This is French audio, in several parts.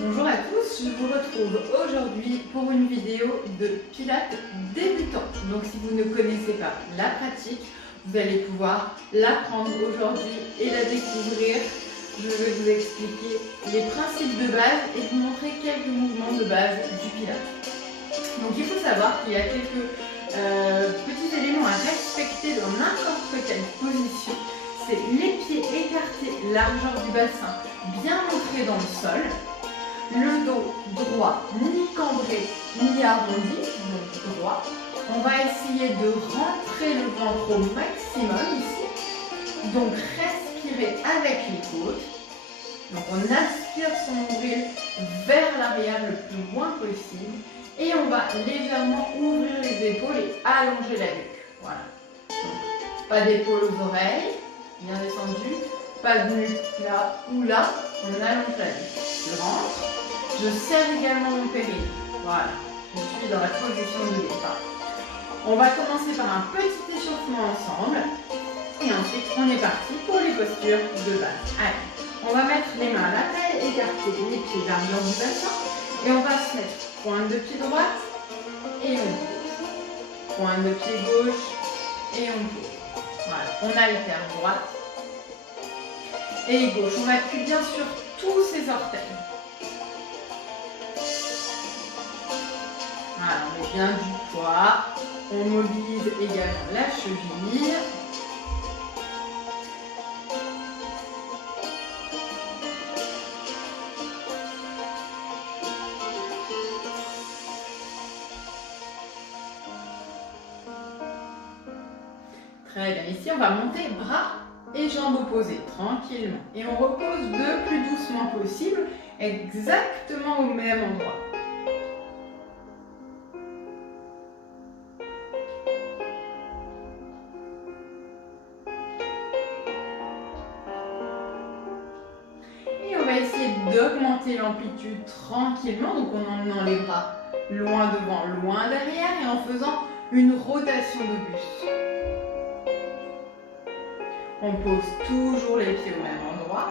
Bonjour à tous, je vous retrouve aujourd'hui pour une vidéo de pilates débutant. Donc si vous ne connaissez pas la pratique, vous allez pouvoir l'apprendre aujourd'hui et la découvrir. Je vais vous expliquer les principes de base et vous montrer quelques mouvements de base du pilates. Donc il faut savoir qu'il y a quelques petits éléments à respecter dans n'importe quelle position. C'est les pieds écartés, largeur du bassin bien ancré dans le sol. Le dos droit, ni cambré, ni arrondi, donc droit. On va essayer de rentrer le ventre au maximum ici. Donc respirer avec les côtes. Donc on aspire son nombril vers l'arrière le plus loin possible. Et on va légèrement ouvrir les épaules et allonger la nuque. Voilà. Donc, pas d'épaules aux oreilles, bien descendu. Pas de nuque là ou là, on allonge la nuque. Je rentre. Je serre également mon périnée. Voilà, je suis dans la position de départ. On va commencer par un petit échauffement ensemble. Et ensuite, on est parti pour les postures de base. Allez, on va mettre les mains à la taille, écarter les pieds largeur du bassin. Et on va se mettre pointe de pied droite et on pose. Pointe de pied gauche et on pose. Voilà, on alterne droite et gauche. On appuie bien sur tous ces orteils. Voilà, on met bien du poids, on mobilise également la cheville. Très bien, ici on va monter bras et jambes opposées tranquillement. Et on repose le plus doucement possible, exactement au même endroit. D'augmenter l'amplitude tranquillement, donc en emmenant les bras loin devant, loin derrière et en faisant une rotation de buste. On pose toujours les pieds au même endroit.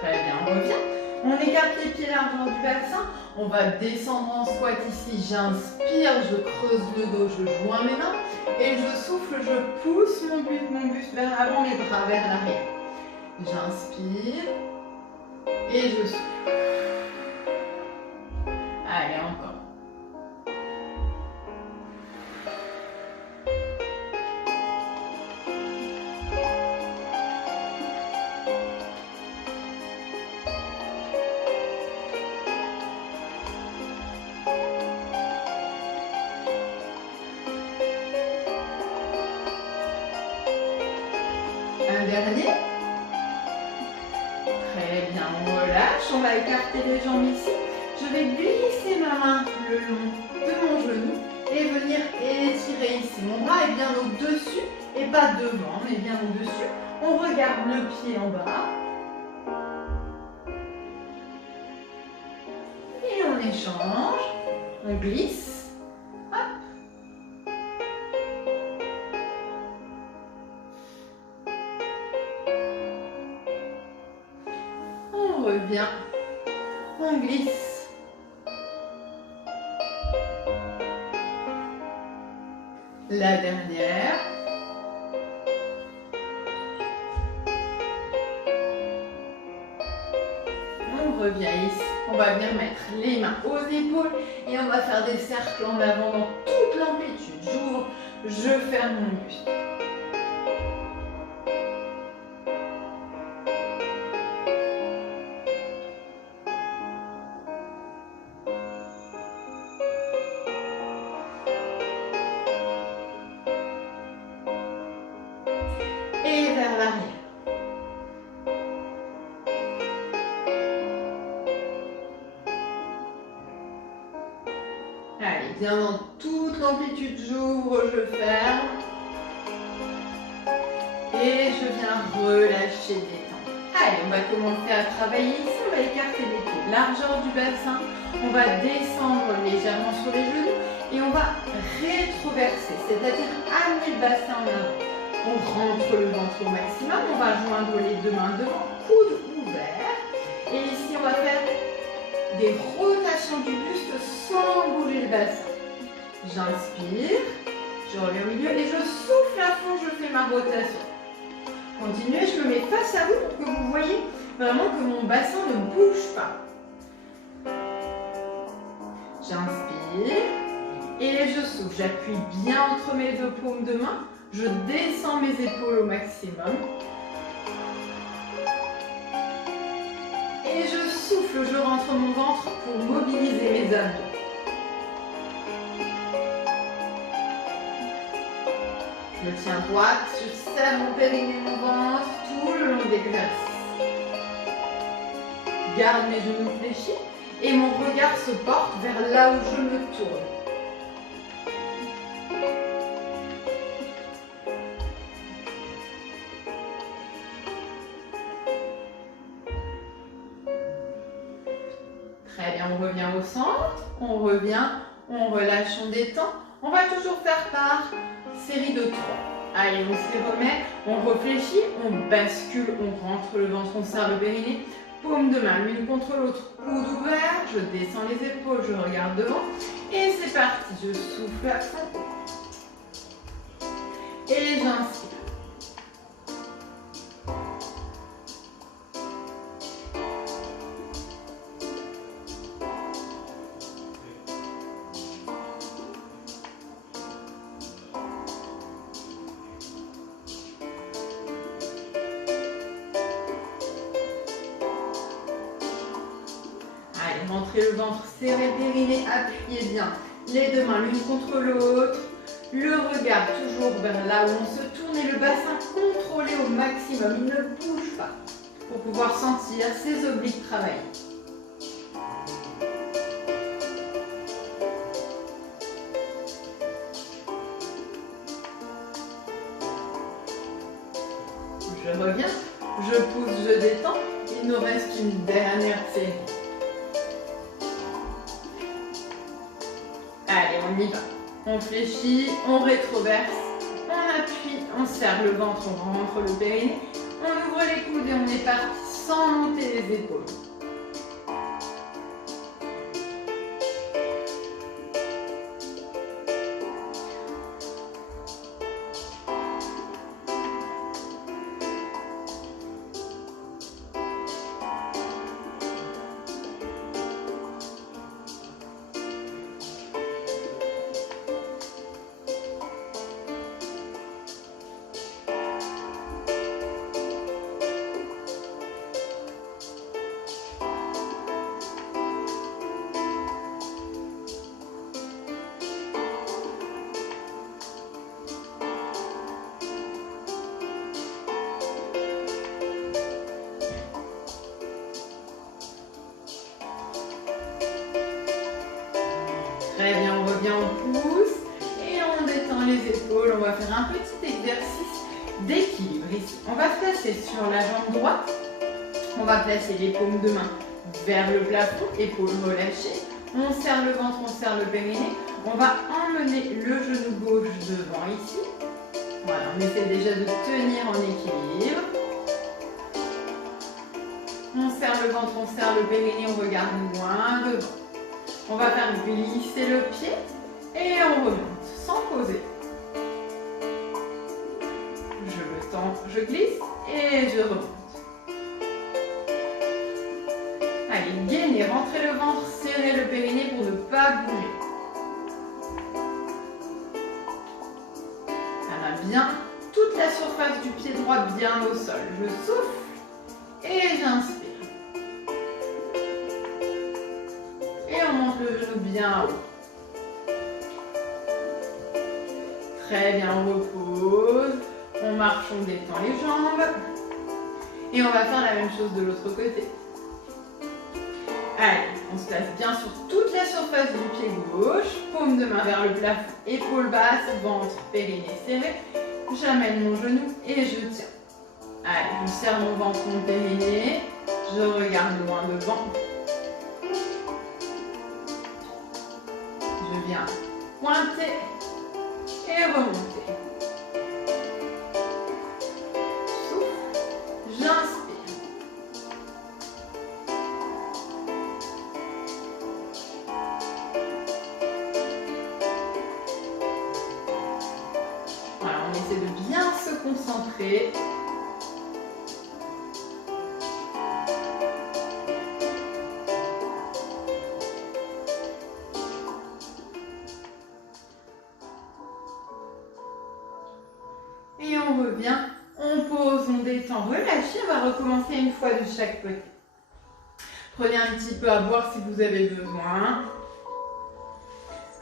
Très bien, on revient. On écarte les pieds largeur du bassin. On va descendre en squat ici. J'inspire, je creuse le dos, je joins mes mains. Et je souffle, je pousse mon buste vers l'avant, les bras vers l'arrière. J'inspire et je souffle. Allez, encore. Un dernier. Très bien, on relâche. On va écarter les jambes ici. Je vais glisser ma main le long de mon genou et venir étirer ici. Mon bras est bien au-dessus et pas devant, mais bien au-dessus. On regarde le pied en bas. Et on échange. On glisse. On revient, on glisse. La dernière. On revient ici. On va venir mettre les mains aux épaules et on va faire des cercles en avant dans toute l'amplitude. J'ouvre, je ferme mon buste. Et vers l'arrière. Allez, bien dans toute l'amplitude, j'ouvre, je ferme. Et je viens relâcher, détendre. Allez, on va commencer à travailler ici, on va écarter les pieds. Largeur du bassin, on va descendre légèrement sur les genoux Et on va rétroverser, c'est-à-dire amener le bassin en avant. On rentre le ventre au maximum, on va joindre les deux mains devant, coude ouvert. Et ici, on va faire des rotations du buste sans bouger le bassin. J'inspire, je reviens au milieu et je souffle à fond, je fais ma rotation. Continuez, je me mets face à vous pour que vous voyez vraiment que mon bassin ne bouge pas. J'inspire et je souffle. J'appuie bien entre mes deux paumes de main. Je descends mes épaules au maximum. Et je souffle, je rentre mon ventre pour mobiliser mes abdos. Je me tiens droite, je serre mon périnée, mon ventre tout le long de l'exercice. Garde mes genoux fléchis et mon regard se porte vers là où je me tourne. Très bien, on revient au centre, on revient, on relâche, on détend. On va toujours faire par série de 3. Allez, on s'y remet, on réfléchit, on bascule, on rentre le ventre, on serre le périnée. Paume de main l'une contre l'autre, coude ouvert, je descends les épaules, je regarde devant. Et c'est parti, je souffle à fond. Et j'inspire. Rentrez le ventre, serrez le périnée, appuyez bien les deux mains l'une contre l'autre. Le regard toujours vers là où on se tourne et le bassin contrôlé au maximum. Il ne bouge pas pour pouvoir sentir ses obliques travailler. Je reviens, je pousse, je détends. Il nous reste une dernière série. Allez, on y va. On fléchit, on rétroverse, on appuie, on serre le ventre, on rentre le périnée, on ouvre les coudes et on est parti sans monter les épaules. Très bien, on revient, on pousse et on détend les épaules. On va faire un petit exercice d'équilibre ici. On va se placer sur la jambe droite. On va placer les paumes de main vers le plafond, épaules relâchées. On serre le ventre, on serre le périnée. On va emmener le genou gauche devant ici. Voilà, on essaie déjà de tenir en équilibre. On serre le ventre, on serre le périnée, on regarde loin devant. On va faire glisser le pied et on remonte sans poser. Je le tends, je glisse et je remonte. Allez, gainez, rentrez le ventre, serrez le périnée pour ne pas bouger. Ça va bien, toute la surface du pied droit bien au sol. Je souffle et j'inspire. Et on monte le genou bien haut. Très bien, on repose. On marche, on détend les jambes. Et on va faire la même chose de l'autre côté. Allez, on se place bien sur toute la surface du pied gauche. Paume de main vers le plafond, épaules basses, ventre, périnée serré. J'amène mon genou et je tiens. Allez, je serre mon ventre, mon périnée. Je regarde loin devant. Je viens pointez et remontez. Souffle, j'inspire. Voilà, on essaie de bien se concentrer. Et on revient, on pose, on détend, relâchez, on va recommencer une fois de chaque côté. Prenez un petit peu à boire si vous avez besoin.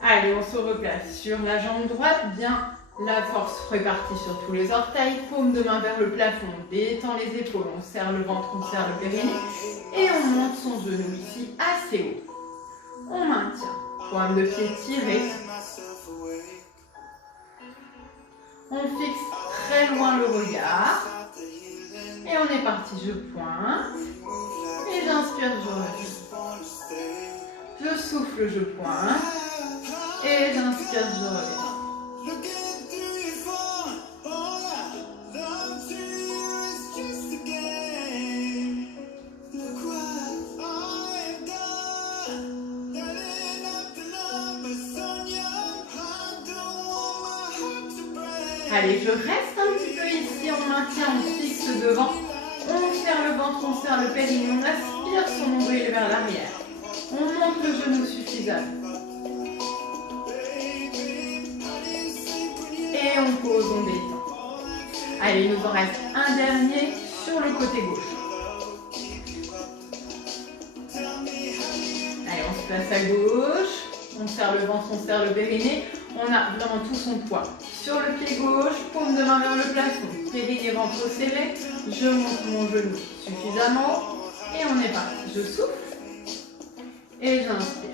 Allez, on se replace sur la jambe droite, bien la force répartie sur tous les orteils, paume de main vers le plafond, on détend les épaules, on serre le ventre, on serre le périnée et on monte son genou ici assez haut. On maintient, pointe de pied tirée. On fixe très loin le regard. Et on est parti, je pointe. Et j'inspire, je reviens. Je souffle, je pointe. Et j'inspire, je reviens. Allez, je reste un petit peu ici, on maintient, on fixe devant. On serre le ventre, on serre le périnée, on aspire son nombril vers l'arrière. On monte le genou suffisamment. Et on pose, on détend. Allez, il nous en reste un dernier sur le côté gauche. Allez, on se place à gauche. On serre le ventre, on serre le périnée. On a vraiment tout son poids. Sur le pied gauche, paume de main vers le plafond. Périnée, ventre serré. Je monte mon genou suffisamment. Et on est parti. Je souffle. Et j'inspire.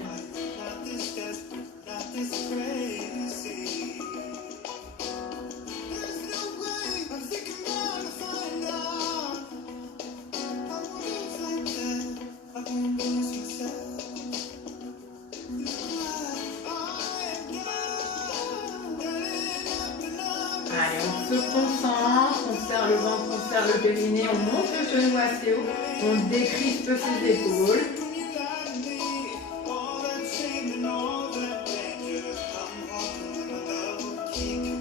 Allez, on se concentre, on serre le ventre, on serre le périnée, on monte le genou assez haut, on décrispe ses épaules.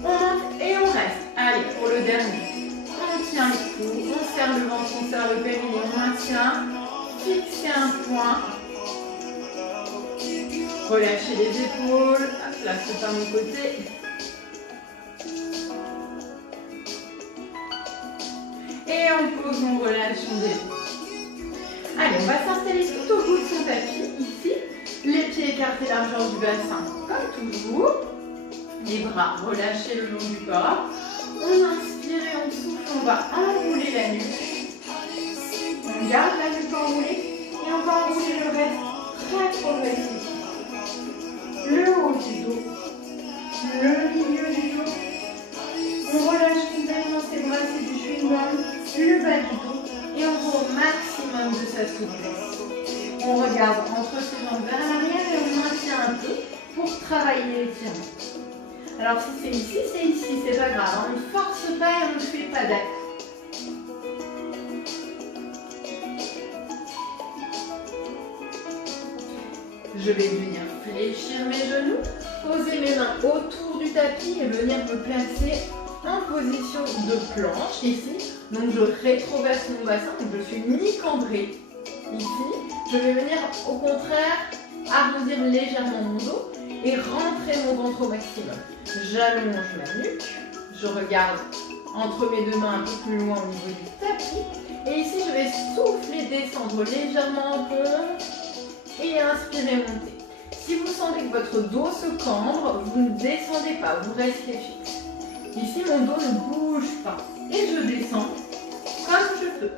On monte et on reste. Allez, pour le dernier, on tient le cou, on serre le ventre, on serre le périnée, on maintient, fixez un point. Relâchez les épaules, là c'est pas mon côté. Et on pose, on relâche, on détend. Allez, on va s'installer tout au bout de son tapis, ici. Les pieds écartés largeur du bassin, comme toujours. Les bras relâchés le long du corps. On inspire et on souffle, on va enrouler la nuque. On garde la nuque enroulée et on va enrouler le reste très progressivement. Le haut du dos, le milieu du dos. On relâche complètement ses bras, c'est du chewing-gum. Le bas du dos et on va au maximum de sa souplesse. On regarde entre ses jambes vers l'arrière et on maintient un peu pour travailler l'étirement. Alors si c'est ici, c'est pas grave. On ne force pas et on ne fait pas d'acte. Je vais venir fléchir mes genoux, poser mes mains autour du tapis et venir me placer en position de planche ici. Donc je rétroverse mon bassin, donc je suis ni cambrée ici. Je vais venir au contraire arrondir légèrement mon dos et rentrer mon ventre au maximum. J'allonge ma nuque, je regarde entre mes deux mains un peu plus loin au niveau du tapis. Et ici je vais souffler, descendre légèrement en pompe et inspirer, monter. Si vous sentez que votre dos se cambre, vous ne descendez pas, vous restez fixe. Ici, mon dos ne bouge pas et je descends comme je peux.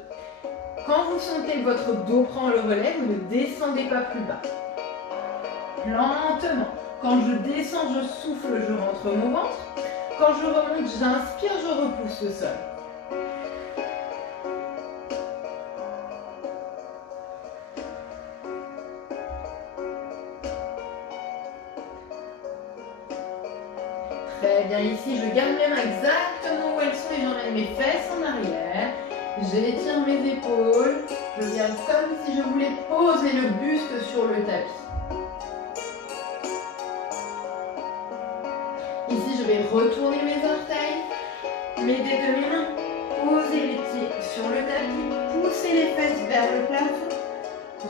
Quand vous sentez que votre dos prend le relais, vous ne descendez pas plus bas. Lentement. Quand je descends, je souffle, je rentre mon ventre. Quand je remonte, j'inspire, je repousse le sol. Très bien, ici je garde mes mains exactement où elles sont et j'emmène mes fesses en arrière. J'étire mes épaules. Je viens comme si je voulais poser le buste sur le tapis. Ici je vais retourner mes orteils, m'aider de mes mains, poser les pieds sur le tapis, pousser les fesses vers le plafond,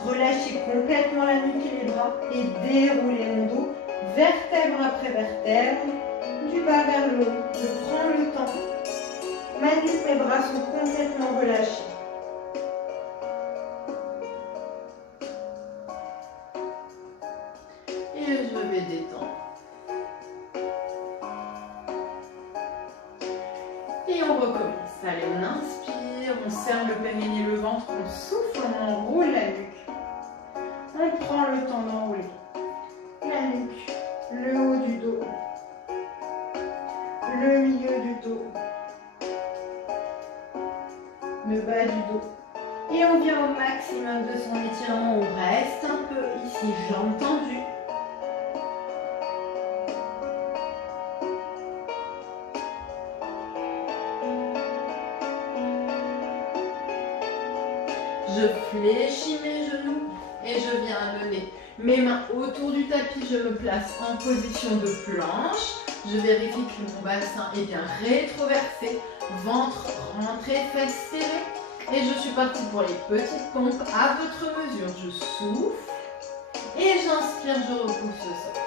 relâcher complètement la nuque et les bras et dérouler mon dos, vertèbre après vertèbre, du bas vers le haut. Je prends le temps. Ma nuque, mes bras sont complètement relâchés. Et je vais détendre. Et on recommence. Allez, on inspire, on serre le périnée, le ventre, on souffle, on enroule la nuque. On prend le temps d'enrouler la nuque, le haut du dos, le milieu du dos, le bas du dos. Et on vient au maximum de son étirement. On reste un peu ici, jambes tendues. Je fléchis mes genoux et je viens amener mes mains autour du tapis. Je me place en position de planche. Je vérifie que mon bassin est bien rétroversé. Ventre rentré, fesses serrées. Et je suis partie pour les petites pompes à votre mesure. Je souffle et j'inspire, je repousse le sol.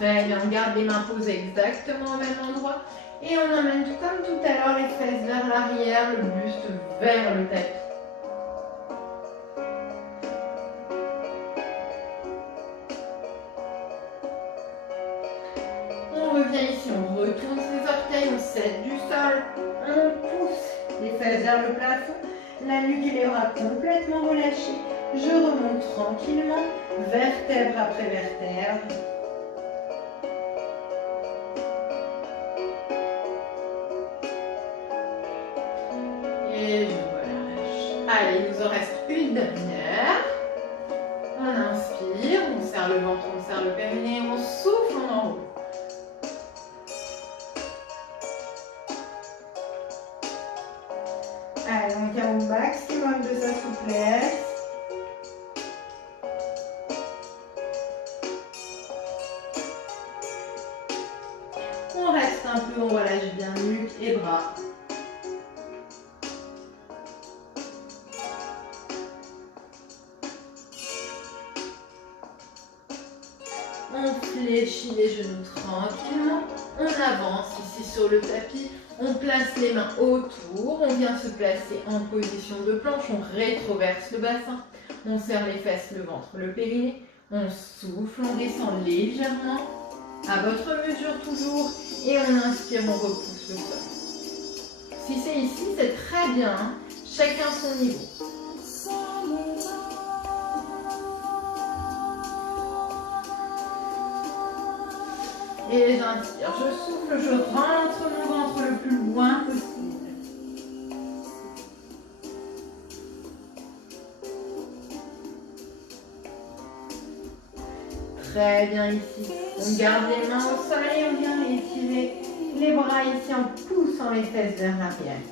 Très bien, on garde les mains posées exactement au même endroit et on emmène comme tout à l'heure les fesses vers l'arrière, le buste vers le tapis. On revient ici, on retourne ses orteils, on s'aide du sol, on pousse les fesses vers le plafond, la nuque et les bras complètement relâchés. Je remonte tranquillement, vertèbre après vertèbre. Et je relâche. Allez, il nous en reste une dernière. On inspire, on serre le ventre, on serre le périnée, on souffle, on enroule. Allez, on vient au maximum de sa souplesse. On reste un peu, on relâche bien nuque et bras. On fléchit les genoux tranquillement, on avance ici sur le tapis, on place les mains autour, on vient se placer en position de planche, on rétroverse le bassin, on serre les fesses, le ventre, le périnée, on souffle, on descend légèrement, à votre mesure toujours, et on inspire, on repousse le sol. Si c'est ici, c'est très bien, hein, chacun son niveau. Et j'inspire, je souffle, je rentre mon ventre le plus loin possible. Très bien ici. On garde les mains au sol et on vient étirer les bras ici en poussant les fesses vers l'arrière.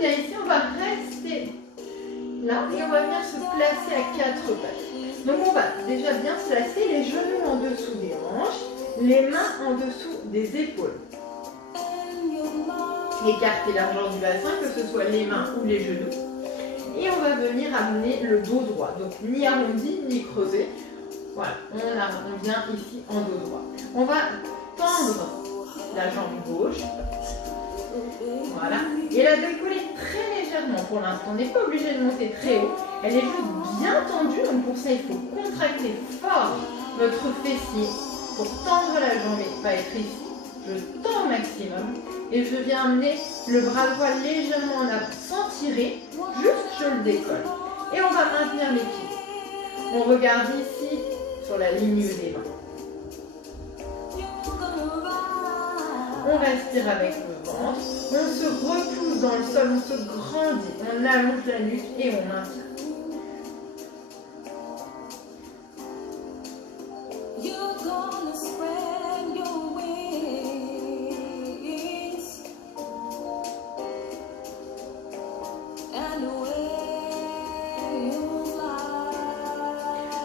Ici, on va rester là et on va venir se placer à 4 pattes. Donc, on va déjà bien se placer les genoux en dessous des hanches, les mains en dessous des épaules. Écarter l'argent du bassin, que ce soit les mains ou les genoux. Et on va venir amener le dos droit. Donc, ni arrondi, ni creusé. Voilà, on vient ici en dos droit. On va tendre la jambe gauche. Voilà. Et la décoller très légèrement. Pour l'instant, on n'est pas obligé de monter très haut. Elle est juste bien tendue. Donc pour ça, il faut contracter fort votre fessier pour tendre la jambe et pas être ici. Je tends au maximum et je viens amener le bras droit légèrement en avant sans tirer. Juste, je le décolle. Et on va maintenir les pieds. On regarde ici sur la ligne des mains. On respire avec le ventre, on se repousse dans le sol, on se grandit, on allonge la nuque et on maintient.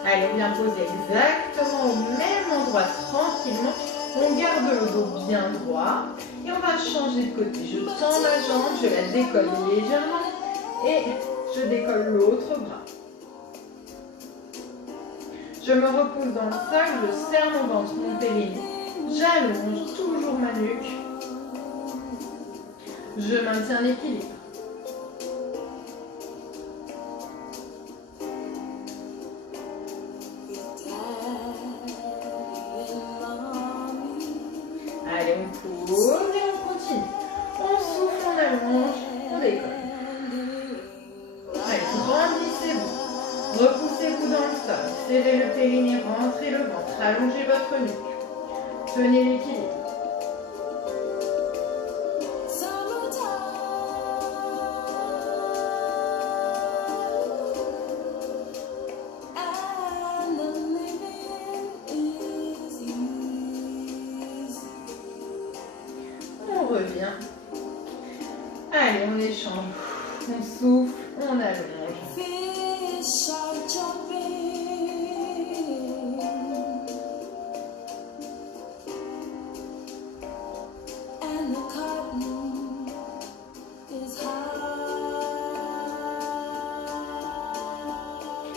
Allez, on vient poser exactement au même endroit tranquillement. On garde le dos bien droit et on va changer de côté. Je tends ma jambe, je la décolle légèrement et je décolle l'autre bras. Je me repose dans le sol, je serre mon ventre, mon périnée. J'allonge toujours ma nuque. Je maintiens l'équilibre. Allez, on pose et on continue. On souffle, on allonge, on décolle. Allez, grandissez-vous. Repoussez-vous dans le sol. Serrez le périnée, rentrez le ventre. Allongez votre nuque. Tenez l'équilibre. On revient. Allez, on échange. On souffle, on allonge.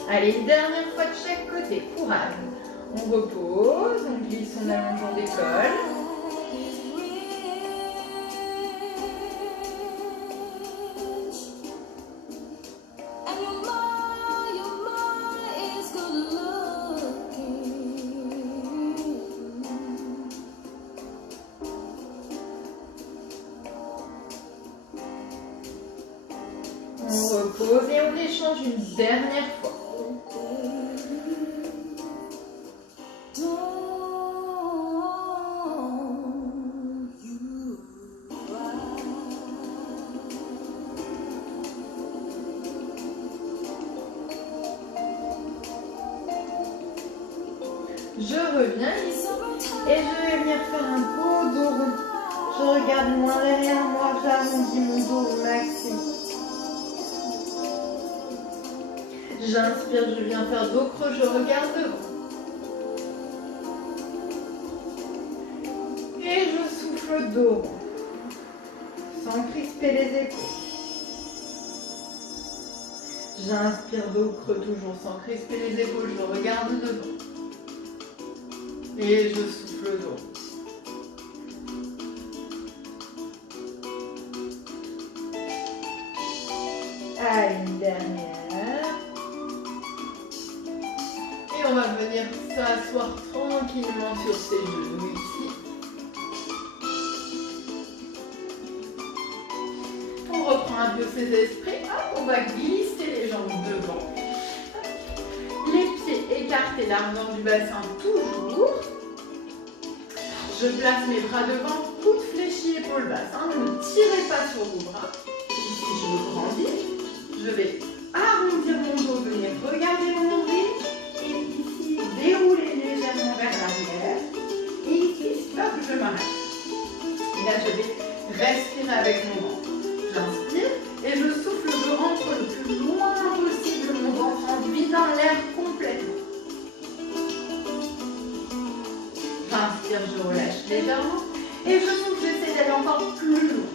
Allez, une dernière fois de chaque côté. Courage. On repose, on glisse, on allonge, on décolle. On repose et on échange une dernière fois. Je reviens ici et je vais venir faire un beau dos rond. Je regarde loin derrière moi, j'arrondis mon dos au maximum. J'inspire, je viens faire dos creux, je regarde devant. Et je souffle dos rond, sans crisper les épaules. J'inspire dos creux, toujours sans crisper les épaules, je regarde devant. Et je souffle dos. Allez, une dernière. Et on va venir s'asseoir tranquillement sur ses genoux ici. On reprend un peu ses esprits. Hop, on va glisser les jambes devant. Les pieds écartés, largeur du bassin toujours. Je place mes bras devant, coude fléchi, épaule basse. Ne tirez pas sur vos bras. Ici, je me grandis. Je vais arrondir mon dos, venir regarder mon nombril. Et ici, dérouler légèrement vers l'arrière. Et ici, stop, je m'arrête. Et là, je vais respirer avec mon ventre. J'inspire et je souffle, je rentre le plus loin possible mon ventre en vidant l'air complètement. J'inspire, je relâche légèrement et je souffle, j'essaie d'aller encore plus loin.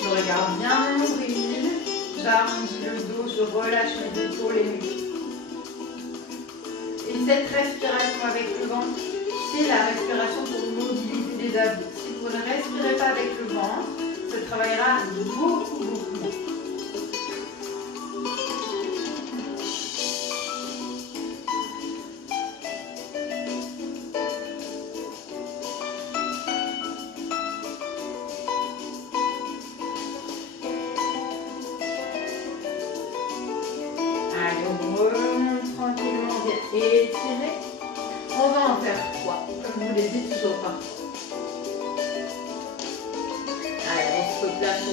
Je regarde bien mon nombril, j'arrondis le dos, je relâche mes épaules et mes pieds. Et cette respiration avec le ventre, c'est la respiration pour mobiliser les abdos. Si vous ne respirez pas avec le ventre, ça travaillera beaucoup moins. Allez, on remonte tranquillement, on vient étirer. On va en faire 3, comme je vous l'ai dit toujours parfois. Allez, on se replace, on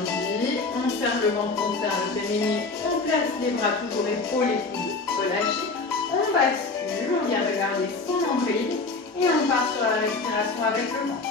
rebondit, on serre le ventre, on serre le périnée, on place les bras toujours épaules et coudes relâchés. On bascule, on vient regarder son nombril et on part sur la respiration avec le ventre.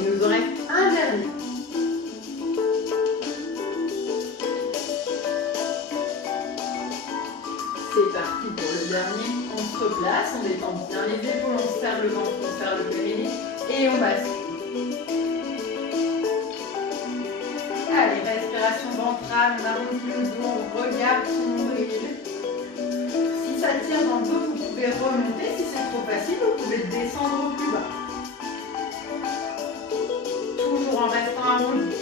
Il nous en reste un dernier. C'est parti pour le dernier. On se replace, on détend bien les épaules, on serre le ventre, on serre le périnée et on bascule. Allez, respiration ventrale, on arrondit le dos, on regarde son nombril. Si ça tire dans le dos, vous pouvez remonter. Si c'est trop facile, vous pouvez descendre au plus bas. Toujours en restant arrondi.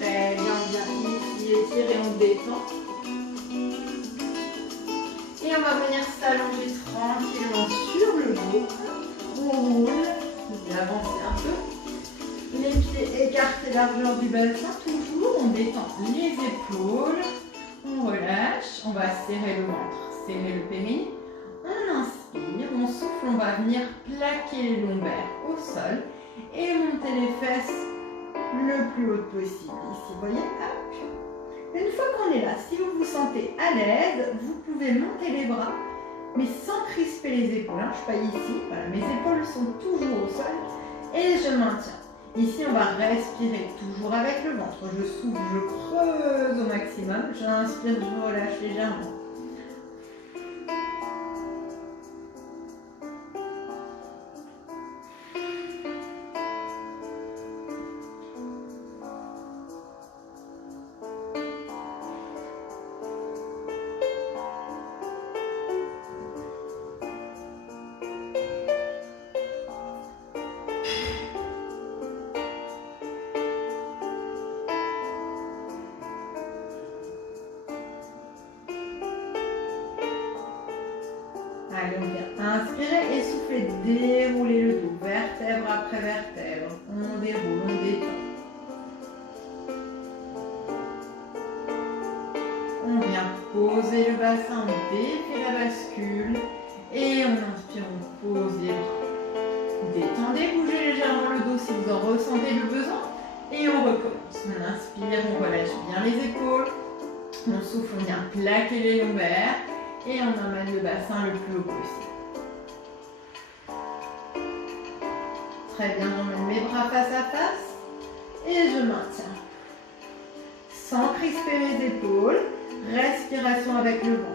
Très bien, on vient ici étirer, on détend. Et on va venir s'allonger tranquillement sur le dos. On roule, on vient avancer un peu. Les pieds écartés largeur du bassin, toujours. On détend les épaules. On relâche, on va serrer le ventre, serrer le périnée. On inspire, on souffle, on va venir plaquer les lombaires au sol et monter les fesses le plus haut possible. Ici, vous voyez, hop. Une fois qu'on est là, si vous vous sentez à l'aise, vous pouvez monter les bras, mais sans crisper les épaules. Je ne suis pas ici, voilà, mes épaules sont toujours au sol et je maintiens. Ici, on va respirer toujours avec le ventre. Je souffle, je creuse au maximum. J'inspire, je relâche légèrement. Allez, on vient inspirer et souffler, dérouler le dos, vertèbre après vertèbre. On déroule, on détend. On vient poser le bassin, on défait la bascule. Et on inspire, on pose les bras. Détendez, bougez légèrement le dos si vous en ressentez le besoin. Et on recommence. On inspire, on relâche bien les épaules. On souffle, on vient plaquer les lombaires. Et on emmène le bassin le plus haut possible. Très bien, j'emmène mes bras face à face et je maintiens. Sans crisper mes épaules, Respiration avec le ventre.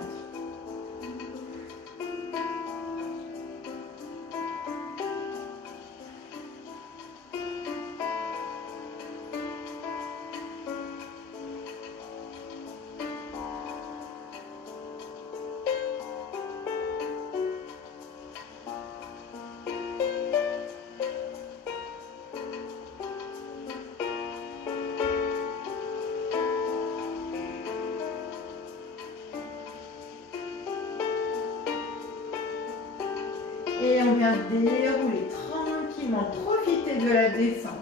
Et on vient dérouler tranquillement, profitez de la descente.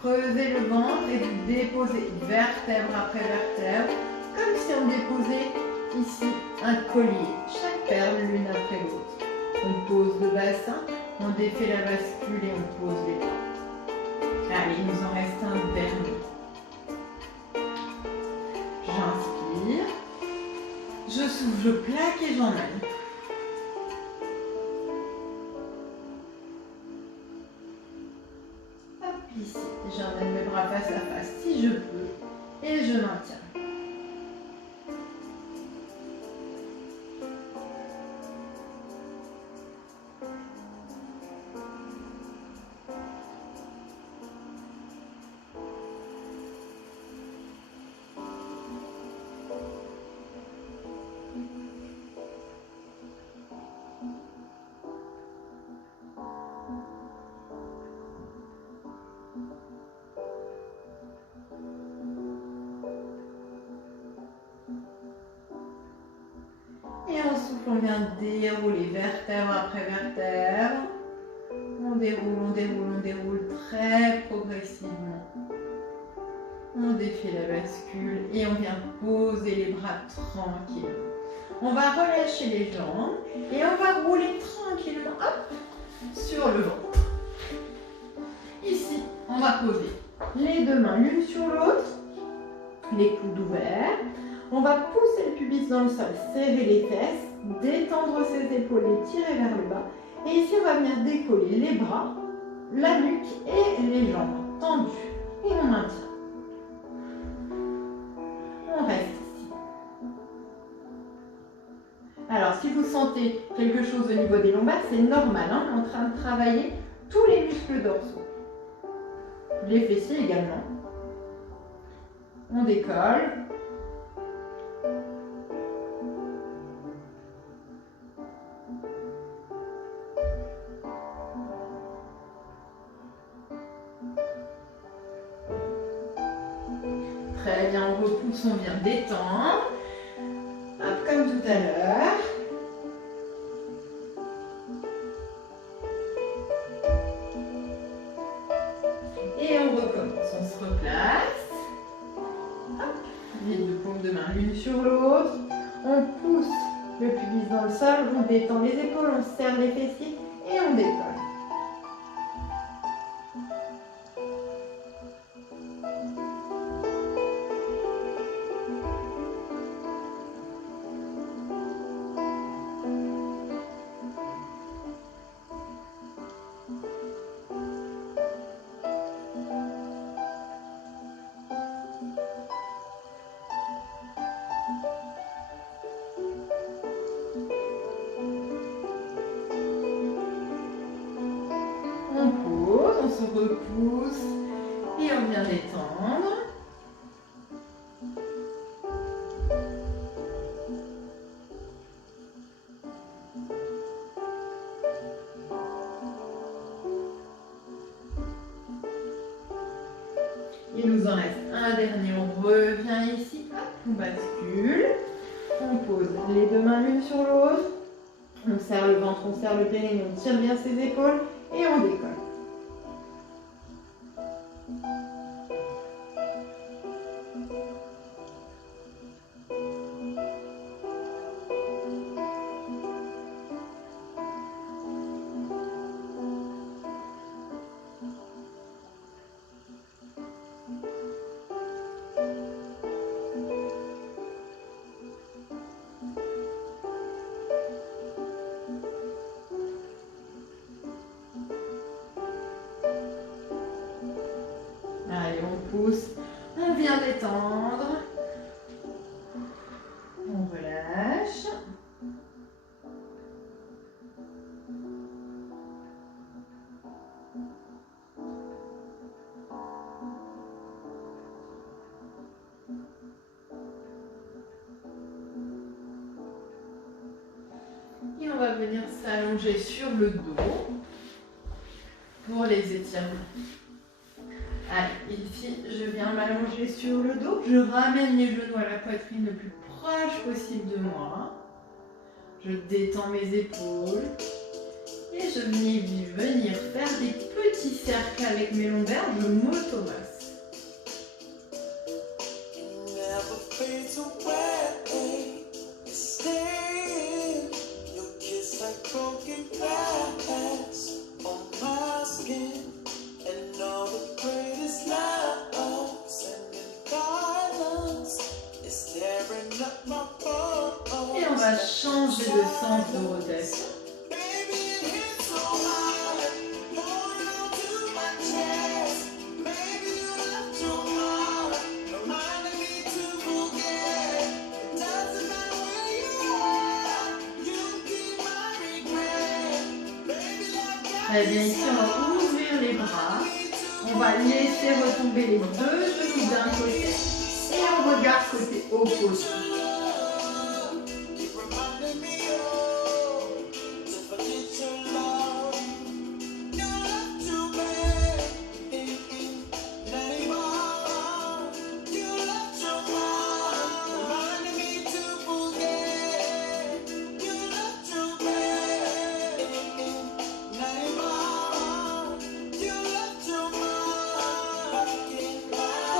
Creusez le ventre et vous déposez vertèbre après vertèbre, comme si on déposait ici un collier, chaque perle l'une après l'autre. On pose le bassin, on défait la bascule et on pose les bras. Allez, il nous en reste un dernier. J'inspire, je souffle, je plaque et j'emmène. Ici, j'emmène mes bras face à face si je peux et je maintiens. Et on souffle, on vient dérouler vertèbre après vertèbre. On déroule très progressivement. On défait la bascule et on vient poser les bras tranquillement. On va relâcher les jambes et on va rouler tranquillement sur le ventre. Ici, on va poser les deux mains l'une sur l'autre, les coudes ouverts. On va pousser le pubis dans le sol, serrer les fesses, détendre ses épaules, les tirer vers le bas. Et ici, on va venir décoller les bras, la nuque et les jambes tendues. Et on maintient. On reste ici. Alors, si vous sentez quelque chose au niveau des lombaires, c'est normal. On est en train de travailler tous les muscles dorsaux. Les fessiers également. On décolle. Très bien, on repousse, on vient détendre. Hop, comme tout à l'heure. Et on recommence, on se replace. Hop, les deux paumes de main l'une sur l'autre. On pousse le pubis dans le sol, on détend les épaules, on serre les fessiers et on décolle. On pose, on se repousse et on vient détendre. Il nous en reste un dernier, on revient ici, hop, on bascule. On pose les deux mains l'une sur l'autre. On serre le ventre, on serre le périnée, on tire bien ses épaules et on décolle. Allez, on pousse, on vient détendre. venir s'allonger sur le dos pour les étirements. Allez, ici, je viens m'allonger sur le dos. Je ramène les genoux à la poitrine le plus proche possible de moi. Je détends mes épaules. Et je vais venir faire des petits cercles avec mes lombaires. Je m'automasse. Et on va changer de sens de rotation. Très bien, ici on va ouvrir les bras, on va laisser retomber les deux genoux d'un côté et on regarde côté opposé.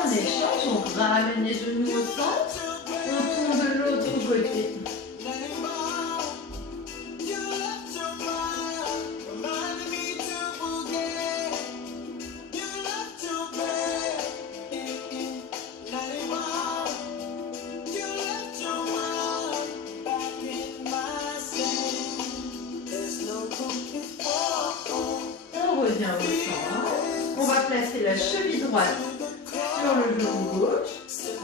On échange, on ramène les genoux au centre, on tourne de l'autre côté. On revient au centre, on va placer la cheville droite sur le genou gauche,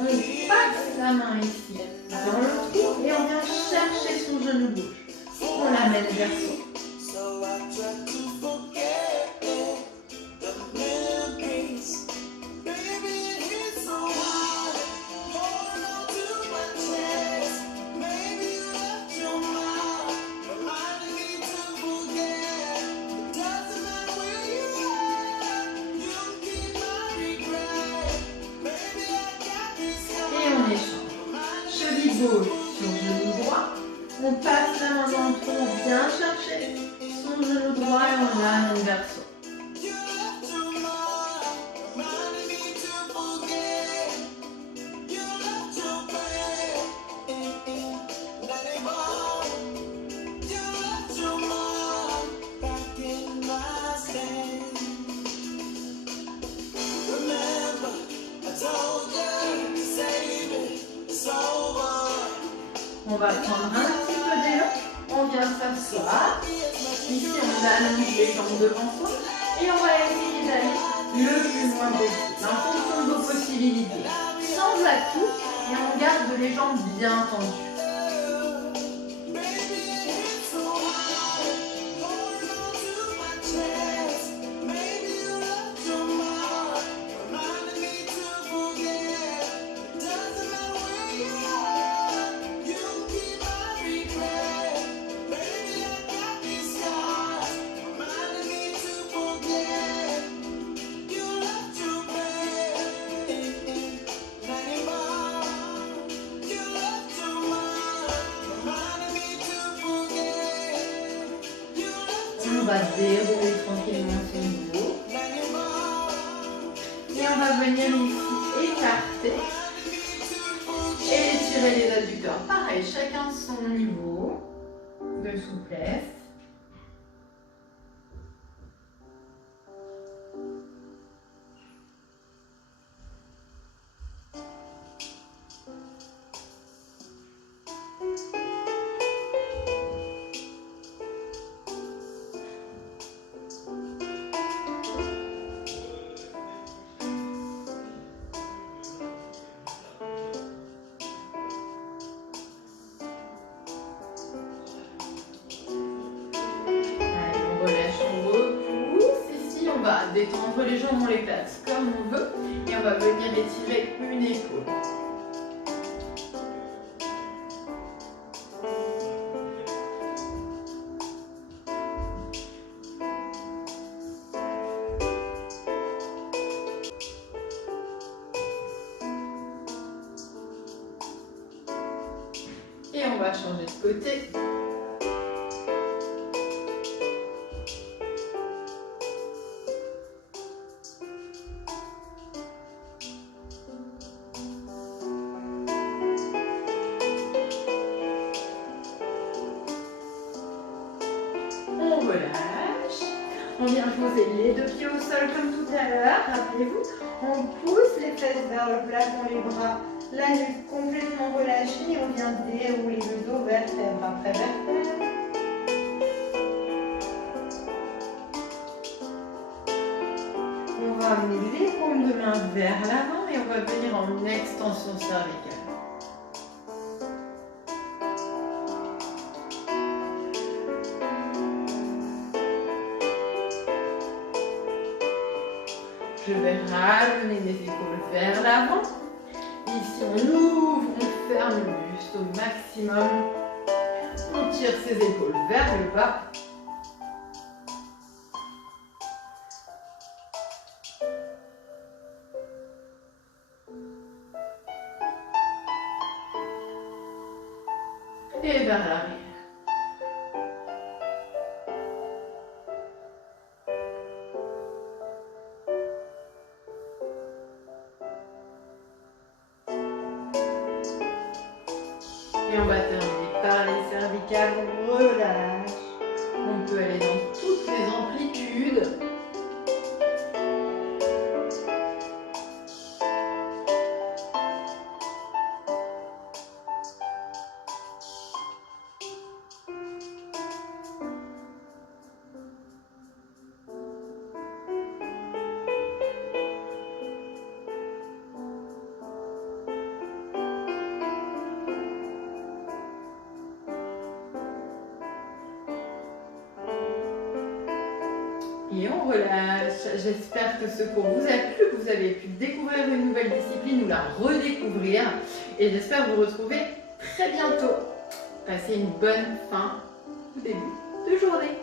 on passe la main ici dans le trou et on vient chercher son genou gauche. On l'amène vers soi. Gauche sur le genou droit, on passe la main dans le trou, on vient chercher son genou droit et on l'amène vers soi. On va prendre un petit peu d'élan, on vient s'asseoir. Ici, on allonge les jambes devant soi et on va essayer d'aller le plus loin possible, en fonction de vos possibilités. Sans à-coups et on garde les jambes bien tendues. On va dérouler tranquillement son dos. Et on va venir ici écarter et étirer les adducteurs. Pareil, chacun son niveau de souplesse. On va détendre les jambes, on les place comme on veut et on va venir étirer une épaule. va changer de côté. On relâche. On vient poser les deux pieds au sol comme tout à l'heure. Rappelez-vous, on pousse les fesses vers le plafond, les bras, la nuque complètement relâchée. Et on vient dérouler le dos vertèbre après vertèbre. On va amener les paumes de main vers l'avant et on va venir en extension cervicale. Je vais ramener les épaules vers l'avant. Ici, on ouvre, on ferme le buste au maximum. On tire ses épaules vers le bas. Et vers l'arrière. Et on va terminer par les cervicales, on relâche. On peut aller dans toutes les amplitudes. Et on relâche. J'espère que ce cours vous a plu, que vous avez pu découvrir une nouvelle discipline ou la redécouvrir. Et j'espère vous retrouver très bientôt. Passez une bonne fin ou début de journée.